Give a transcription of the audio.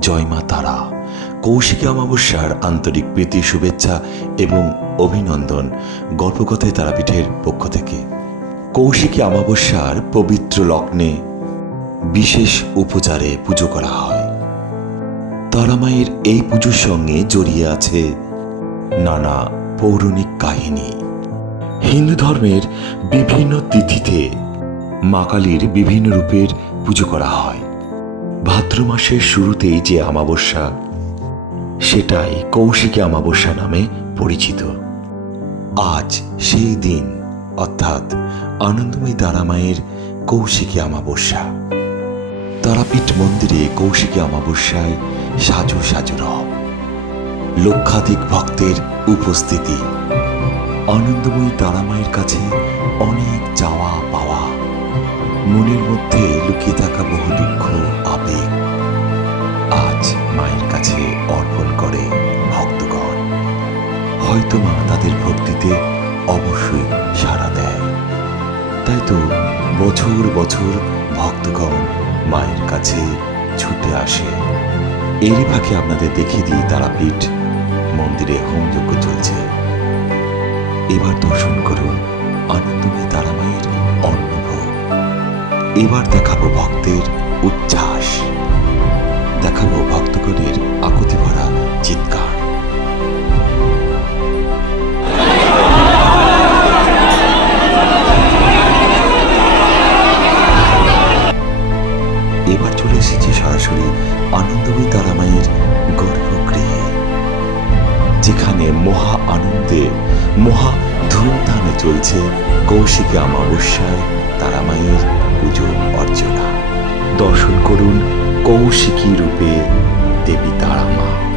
জয় মা তারা। কৌশিকী অমাবস্যার আন্তরিক প্রীতি, শুভেচ্ছা এবং অভিনন্দন গল্পকথায় তারাপীঠের পক্ষ থেকে। কৌশিকী অমাবস্যার পবিত্র লগ্নে বিশেষ উপচারে পুজো করা হয়। তারামায়ের এই পুজোর সঙ্গে জড়িয়ে আছে নানা পৌরাণিক কাহিনী। হিন্দু ধর্মের বিভিন্ন তিথিতে মা কালীর বিভিন্ন রূপের পুজো করা হয়। ভাদ্র মাসের শুরুতেই যে অমাবস্যা সেটাই কৌশিকী অমাবস্যা নামে পরিচিত। আজ সেই দিন, অর্থাৎ আনন্দময়ী তারামায়ের কৌশিকী অমাবস্যা তারাপীঠ মন্দিরে কৌশিকী অমাবস্যায় সাজু সাজু রব। লক্ষাধিক ভক্তের উপস্থিতি। আনন্দময়ী তারামায়ের কাছে অনেক চাওয়া পাওয়া মনের মধ্যে লুকিয়ে থাকা বহু দুঃখ, আবেগ আজ মায়ের কাছে অর্পণ করে ভক্তগণ। হয়তো মা তাদের ভক্তিতে অবশ্যই সাড়া দেয়। তাই তো বছর বছর ভক্তগণ মায়ের কাছে ছুটে আসে। এরই ফাঁকে আপনাদের দেখিয়ে দিই তারাপীঠ মন্দিরে হোমযজ্ঞ চলছে। এবার দর্শন করুন অন্নভোগ এবার দেখাবো ভক্তের উচ্ছ্বাস। দেখাবো ভক্তগণের আকুতি ভরা চিৎকার। এবার চলে এসেছি সরাসরি আনন্দময়ী তারামায়ের গর্ভগৃহে, যেখানে মহা আনন্দে, মহা ধুমধামে চলছে কৌশিকী অমাবস্যায় তারামায়ের পুজো অর্চনা। দর্শন করুন কৌশিকী রূপে দেবী তারামা।